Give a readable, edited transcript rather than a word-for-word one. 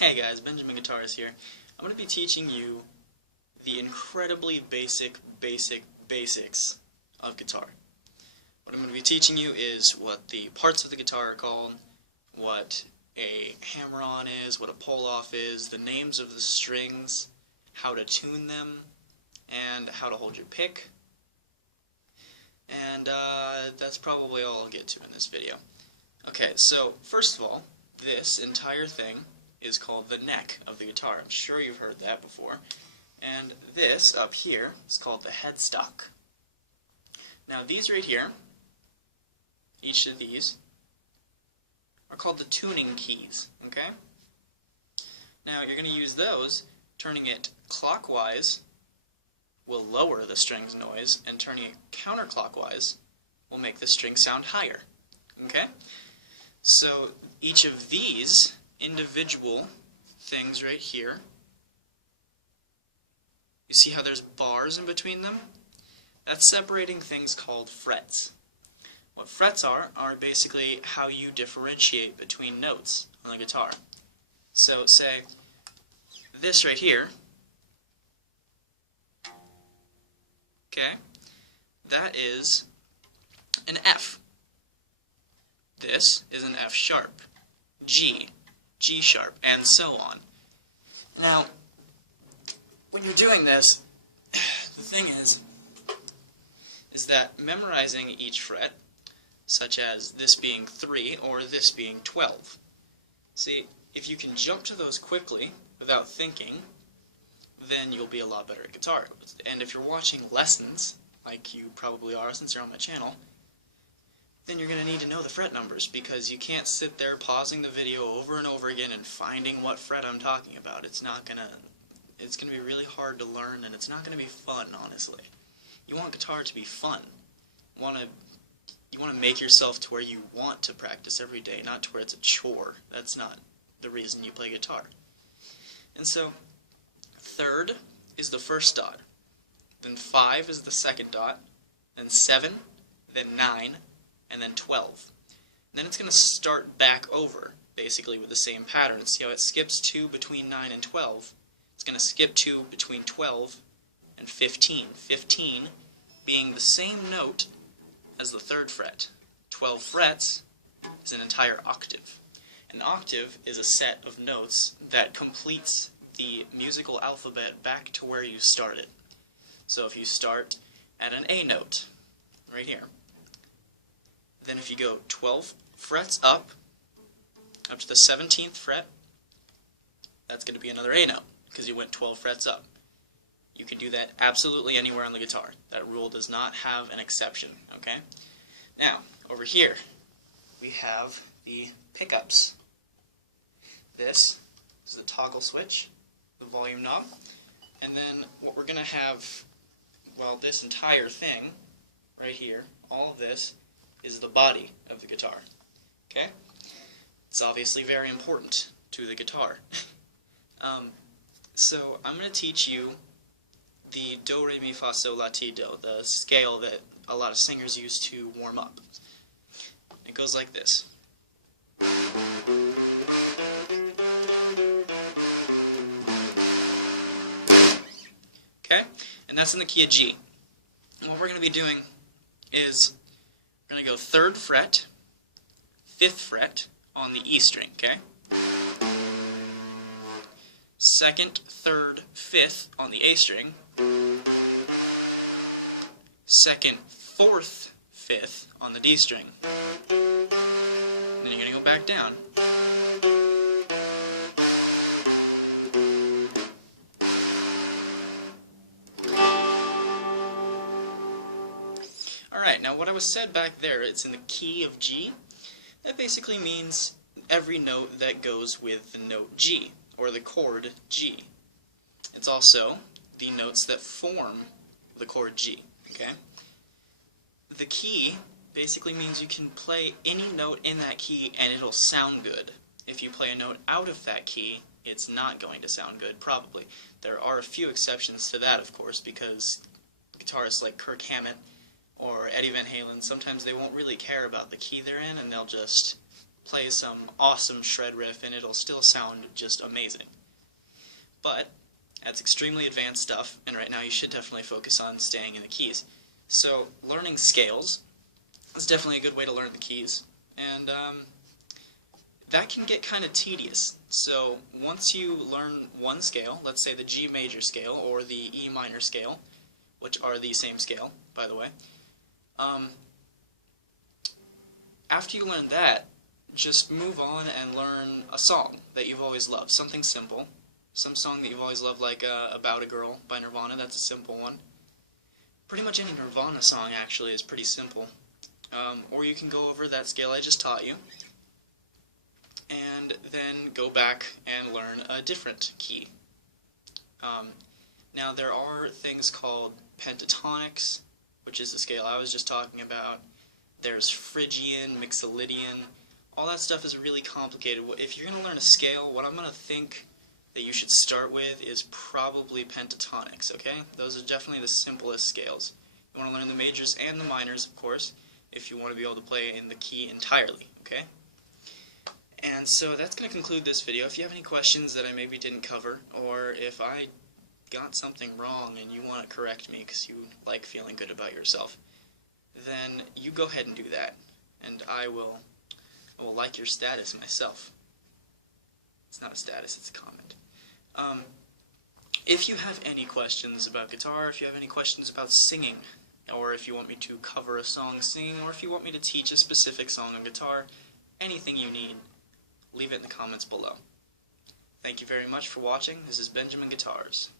Hey guys, Benjamin Guitarist here. I'm going to be teaching you the incredibly basics of guitar. What I'm going to be teaching you is what the parts of the guitar are called, what a hammer-on is, what a pull-off is, the names of the strings, how to tune them, and how to hold your pick. And that's probably all I'll get to in this video. Okay, so first of all, this entire thing is called the neck of the guitar. I'm sure you've heard that before. And this up here is called the headstock. Now these right here, each of these, are called the tuning keys, okay? Now you're going to use those. Turning it clockwise will lower the string's noise, and turning it counterclockwise will make the string sound higher, okay? So each of these individual things right here, you see how there's bars in between them? That's separating things called frets. What frets are basically how you differentiate between notes on the guitar. So say this right here, okay, that is an F. This is an F sharp, G, G sharp, and so on. Now, when you're doing this, the thing is that memorizing each fret, such as this being 3 or this being 12, see, if you can jump to those quickly without thinking, then you'll be a lot better at guitar. And if you're watching lessons, like you probably are since you're on my channel, then you're going to need to know the fret numbers, because you can't sit there pausing the video over and over again and finding what fret I'm talking about. It's going to be really hard to learn, and it's not going to be fun, honestly. You want guitar to be fun. You want to make yourself to where you want to practice every day, not to where it's a chore. That's not the reason you play guitar. And so, third is the first dot, then 5 is the second dot, then 7, then 9, and then 12. And then it's going to start back over, basically with the same pattern. See how it skips 2 between 9 and 12? It's going to skip 2 between 12 and 15. 15 being the same note as the third fret. 12 frets is an entire octave. An octave is a set of notes that completes the musical alphabet back to where you started. So if you start at an A note, right here, then if you go 12 frets up to the 17th fret, that's going to be another A note, because you went 12 frets up. You can do that absolutely anywhere on the guitar. That rule does not have an exception, okay? Now, over here, we have the pickups. This is the toggle switch, the volume knob, and then what we're going to have, well, this entire thing, right here, all of this, is the body of the guitar, okay? It's obviously very important to the guitar. So I'm going to teach you the do, re, mi, fa, sol, la, ti, do, the scale that a lot of singers use to warm up. It goes like this. Okay? And that's in the key of G. And what we're going to be doing is we're going to go 3rd fret, 5th fret on the E string, okay? 2nd, 3rd, 5th on the A string. 2nd, 4th, 5th on the D string. And then you're going to go back down. Alright, now what I was said back there, it's in the key of G. That basically means every note that goes with the note G, or the chord G. It's also the notes that form the chord G, okay? The key basically means you can play any note in that key and it'll sound good. If you play a note out of that key, it's not going to sound good, probably. There are a few exceptions to that, of course, because guitarists like Kirk Hammett or Eddie Van Halen, sometimes they won't really care about the key they're in, and they'll just play some awesome shred riff and it'll still sound just amazing. But that's extremely advanced stuff, and right now you should definitely focus on staying in the keys. So learning scales is definitely a good way to learn the keys, and that can get kind of tedious. So once you learn one scale, let's say the G major scale or the E minor scale, which are the same scale, by the way, after you learn that, just move on and learn a song that you've always loved, something simple. Some song that you've always loved, like About a Girl by Nirvana, that's a simple one. Pretty much any Nirvana song, actually, is pretty simple. Or you can go over that scale I just taught you, and then go back and learn a different key. Now, there are things called pentatonics, which is the scale I was just talking about. There's Phrygian, Mixolydian. All that stuff is really complicated. If you're going to learn a scale, what I'm going to think that you should start with is probably pentatonics, okay? Those are definitely the simplest scales. You want to learn the majors and the minors, of course, if you want to be able to play in the key entirely, okay? And so that's going to conclude this video. If you have any questions that I maybe didn't cover, or if I got something wrong and you want to correct me because you like feeling good about yourself, then you go ahead and do that, and I will like your status myself. It's not a status, it's a comment. If you have any questions about guitar, if you have any questions about singing, or if you want me to cover a song singing, or if you want me to teach a specific song on guitar, anything you need, leave it in the comments below. Thank you very much for watching. This is Benjamin Guitars.